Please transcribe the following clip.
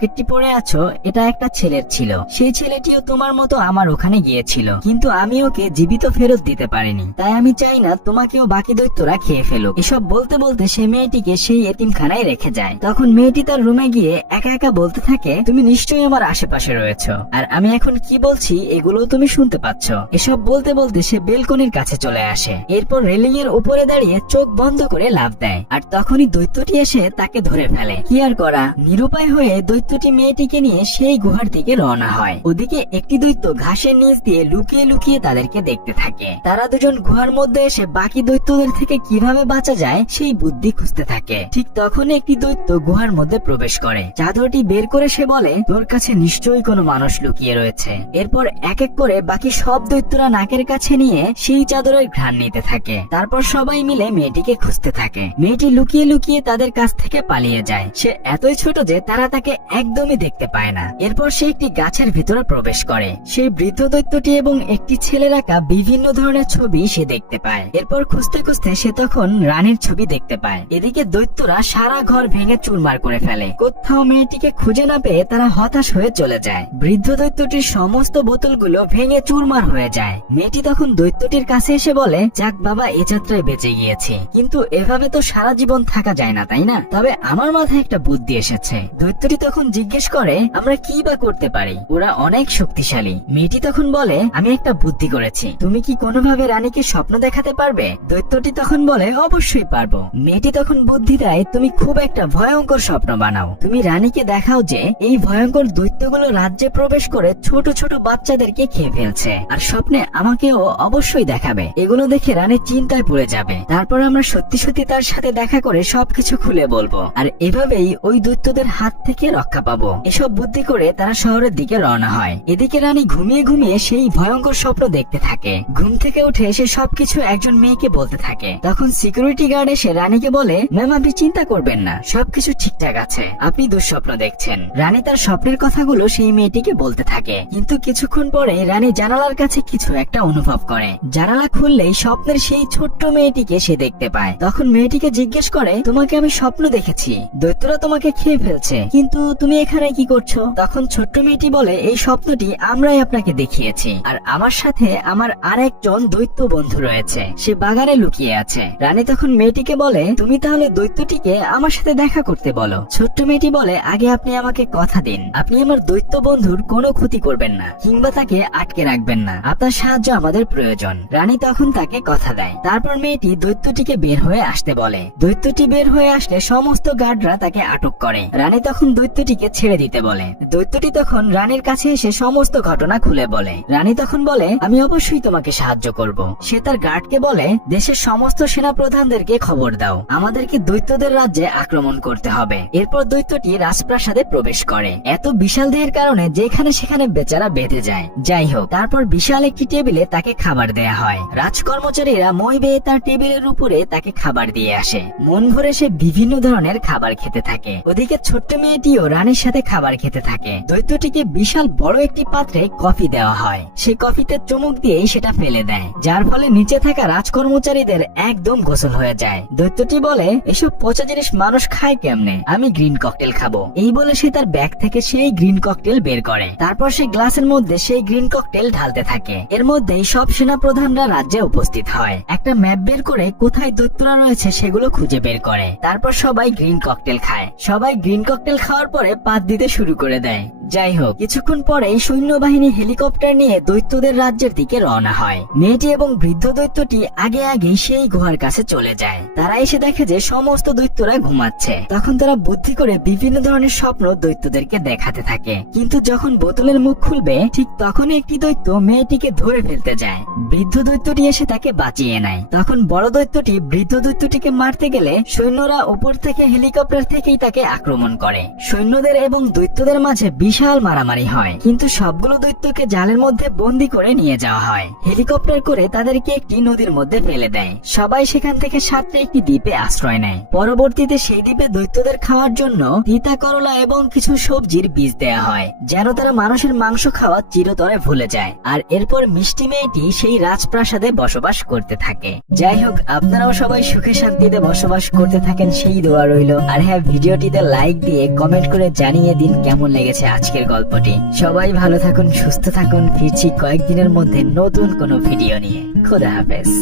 জ্যাকেটটি পরে আছো এটা একটা ছেলের ছিল। সেই ছেলেটিও তোমার মতো আমার ওখানে গিয়েছিল, কিন্তু আমি ওকে জীবিত ফেরত দিতে পারিনি। তাই আমি চাই না তোমাকেও বাকি দৈত্যরা খেয়ে ফেলুক। এসব বলতে বলতে সে মেয়েটিকে সেই এতিমখানায় রেখে যায়। তখন মেয়েটি তার রুমে গিয়ে একা একা বলতে থাকে, তুমি নিশ্চয়ই আমার আশেপাশে রয়েছো, আর আমি এখন কি বলছি এগুলো তুমি শুনতে পাচ্ছ। এসব বলতে বলতে সে বেলকনির কাছে চলে আসে। এরপর রেলিং এর উপরে দাঁড়িয়ে চোখ বন্ধ করে লাফ দেয়, আর তখনই দৈত্যটি এসে তাকে ধরে ফেলে। কি আর করা, নিরুপায় হয়ে দৈত্যটি মেয়েটিকে নিয়ে সেই গুহার দিকে রওনা হয়। ওদিকে একটি দৈত্য ঘাসের নিচ দিয়ে লুকিয়ে লুকিয়ে তাদেরকে দেখতে থাকে। তারা দুজন গুহার মধ্যে এসে বাকি দৈত্যদের থেকে কিভাবে বাঁচা যায় সেই বুদ্ধি খুঁজতে থাকে। ঠিক তখন একটি দৈত্য গুহার মধ্যে প্রবেশ করে। চাদরটি বের করে সে বলে, তোর কাছে নিশ্চয়ই কোনো মানুষ লুকিয়ে রয়েছে। এরপর এক এক করে বাকি সব দৈত্যরা নাকের কাছে নিয়ে সেই চাদরের ঘ্রাণ নিতে থাকে। তারপর সবাই মিলে মেয়েটিকে খুঁজতে থাকে। মেয়েটি লুকিয়ে লুকিয়ে তাদের কাছ থেকে পালিয়ে যায়। সে এতই ছোট যে তারা তাকে একদমই দেখতে পায় না। এরপর সে একটি গাছের ভিতরে প্রবেশ করে। সেই বৃদ্ধ দৈত্যটি এবং একটি ছেলের আঁকা বিভিন্ন ধরনের ছবি সে দেখতে পায়। এরপর খুঁজতে খুঁজতে সে তখন রানীর ছবি দেখতে পায়। এদিকে দৈত্যরা সারা ঘর ভেঙে চুরমার করে ফেলে। কোথাও মেয়েটিকে খুঁজে না পেয়ে তারা হতাশ হয়ে চলে যায়। বৃদ্ধ দৈত্যটির সমস্ত বোতলগুলো ভেঙে চুরমার হয়ে যায়। মেয়েটি তখন দৈত্যটির কাছে এসে বলে, যাক বাবা, এ যাত্রায় বেঁচে গিয়েছে, কিন্তু এভাবে তো সারা জীবন থাকা যায় না, তাই না? তবে আমার মাথায় একটা বুদ্ধি এসেছে। দৈত্যটি তখন জিজ্ঞেস করে, আমরা কি বা করতে পারি? ওরা অনেক শক্তিশালী। মেয়েটি তখন বলে, আমি একটা বুদ্ধি করেছি, তুমি কি কোনোভাবে রানীকে স্বপ্ন দেখাতে পারবে? দৈত্যটি তখন বলে, অবশ্যই পারবো। মেয়েটি তখন বুদ্ধি দেয়, তুমি খুব একটা ভয়ঙ্কর স্বপ্ন বানাও। তুমি রানীকে দেখাও যে এই ভয়ঙ্কর দৈত্যগুলো রাজ্যে প্রবেশ করে ছোট ছোট বাচ্চাদেরকে খেয়ে ফেলছে, আর স্বপ্নে আমাকেও অবশ্যই দেখাবে। এগুলো দেখে রানী চিন্তায় পড়ে যাবে। তারপর আমরা সত্যি সত্যি তার সাথে দেখা করে সবকিছু খুলে বলবো, আর এভাবেই ওই দৈত্যদের হাত থেকে রক্ষা পাবো। এসব বুদ্ধি করে তারা শহরের দিকে রওনা হয়। এদিকে রানী ঘুমিয়ে ঘুমিয়ে সেই ভয়ঙ্কর স্বপ্ন দেখতে থাকে। ঘুম থেকে উঠে সে সবকিছু একজন মেয়েকে বলতে থাকে। তখন সিকিউরিটি গার্ড এসে রানীকে বলে, ম্যাম, আপনি চিন্তা করবেন না, সবকিছু ঠিকঠাক আছে, আপনি দুঃস্বপ্ন দেখছেন। রানী তার স্বপ্নের কথাগুলো সেই মেয়েটিকে বলতে থাকে। কিন্তু কিছুক্ষণ পরে রানী জানালার কাছে কিছু একটা অনুভব করে। জানালা খুললেই স্বপ্নের সেই ছোট্ট মেয়েটিকে সে দেখতে পায়। তখন মেয়েটিকে জিজ্ঞেস করে, তোমাকে আমি স্বপ্ন দেখেছি, দৈত্যরা তোমাকে খেয়ে ফেলছে, কিন্তু তুমি এখানে কি করছো? তখন ছোট্ট মেয়েটি বলে, এই স্বপ্নটি আমরাই আপনাকে দেখিয়েছি, আর আমার সাথে আমার আরেকজন দৈত্য বন্ধু রয়েছে, সে বাগানে লুকিয়ে আছে। রানী তখন মেয়েটিকে বলে, তুমি তাহলে দৈত্যটিকে আমার সাথে দেখা করতে বলো। ছোট্ট মেয়েটি বলে, আগে আপনি আমাকে কথা দিন, আপনি আমার দৈত্য বন্ধুর কোনো ক্ষতি করবেন না, কিংবা তাকে আটকে রাখবেন না, আপনার সাহায্য আমাদের প্রয়োজন। রানী তখন তাকে কথা দেয়। তারপর মেয়েটি দৈত্যটিকে বের হয়ে আসতে বলে। দৈত্যটি বের হয়ে আসলে সমস্ত গার্ডরা তাকে আটক করে। রানী তখন দৈত্যটিকে ছেড়ে দিতে বলে। দৈত্যটি তখন রানীর কাছে এসে সমস্ত ঘটনা খুলে বলে। রানী তখন বলে, আমি অবশ্যই তোমাকে সাহায্য করব। সে তার গার্ডকে বলে, দেশের সমস্ত সেনা প্রধানদেরকে খবর দাও, আমাদেরকে দৈত্যদের রাজ্যে আক্রমণ করতে হবে। এরপর দৈত্যটি রাজপ্রাসাদে প্রবেশ করে। এত বিশাল দেহের কারণে যেখানে সেখানে বেচারা বেঁধে যায়। যাই হোক, তারপর বিশাল একটি টেবিলে তাকে খাবার দেয়া হয়। রাজকর্মচারীরা মই বেয়ে তার টেবিলের উপরে তাকে খাবার দিয়ে আসে। মন ভরে সে বিভিন্ন ধরনের খাবার খেতে থাকে। ওদিকে ছোট্ট মেয়েটিও রানীর সাথে খাবার খেতে থাকে। দৈত্যটিকে বিশাল বড় একটি পাত্রে কফি দেওয়া হয়। সে কফিতে চুমুক দিয়েই সেটা ফেলে দেয়, যার ফলে নিচে থাকা রাজকর্মচারীদের একদম গোসল হয়ে যায়। দৈত্যটি বলে, এসব পচা জিনিস মানুষ খায় কেমনে, আমি গ্রিন ককটেল খাবো। এই বলে সে তার ব্যাগ থেকে সেই গ্রিন ককটেল বের করে। তারপর সে গ্লাসের মধ্যে সেই গ্রিন ককটেল ঢালতে থাকে। এর মধ্যেই সব সেনা প্রধানরা রাজ্যে উপস্থিত হয়। একটা ম্যাপ বের করে কোথায় দৈত্যরা রয়েছে সেগুলো খুঁজে বের করে। তারপর সবাই গ্রিন ককটেল খায়। সবাই গ্রিন ককটেল খাওয়ার পরে পাত দিতে শুরু করে দেয়। যাই হোক, কিছুক্ষণ পরেই সৈন্যবাহিনী হেলিকপ্টার নিয়ে দৈত্যদের রাজ্যের দিকে রওনা হয়। মেয়েটি এবং বৃদ্ধ দৈত্যটি আগে আগেই সেই গুহার কাছে চলে যায়। তারা এসে দেখে যে সমস্ত দৈত্যরা ঘুমাচ্ছে। তখন তারা বুদ্ধি করে বিভিন্ন ধরনের স্বপ্ন দৈত্যদেরকে দেখাতে থাকে। কিন্তু যখন বোতলের মুখ খুলবে ঠিক তখনই একটি দৈত্য মেয়েটিকে ধরে ফেলতে যায়। বৃদ্ধ দৈত্যটি এসে তাকে বাঁচিয়ে নেয়। তখন বড় দৈত্যটি বৃদ্ধ দৈত্যটিকে মারতে গেলে সৈন্যরা উপর থেকে হেলিকপ্টার থেকেই তাকে আক্রমণ করে। সৈন্যদের এবং দৈত্যদের মাঝে বিশাল মারামারি হয়, কিন্তু সবগুলো দৈত্যকে জালের মধ্যে বন্দী করে নিয়ে যাওয়া হয়। হেলিকপ্টার করে তাদেরকে একটি নদীর মধ্যে ফেলে দেয়। সবাই সেখান থেকে সাঁতরে একটি দ্বীপে আশ্রয় নেয়। পরবর্তীতে সেই দ্বীপে দৈত্যদের খাওয়ার জন্য তিতা করলা এবং কিছু সবজির বীজ দেয়া হয়, যেন তারা মানুষের মাংস খাওয়া চিরতরে ভুলে যায়। আর এরপর মিষ্টি মেয়েটি সেই রাজপ্রাসাদে বসবাস করতে থাকে। যাই হোক, আপনারাও সবাই সুখে শান্তিতে বসবাস করতে থাকেন সেই দোয়া রইল। আর হ্যাঁ, ভিডিওটিতে লাইক দিয়ে কমেন্ট করে জানিয়ে দিন কেমন লেগেছে আজকের গল্পটি। সবাই ভালো থাকুন, সুস্থ থাকুন। ফিরছি কয়েকদিনের মধ্যে নতুন কোনো ভিডিও নিয়ে। খোদা হাফেজ।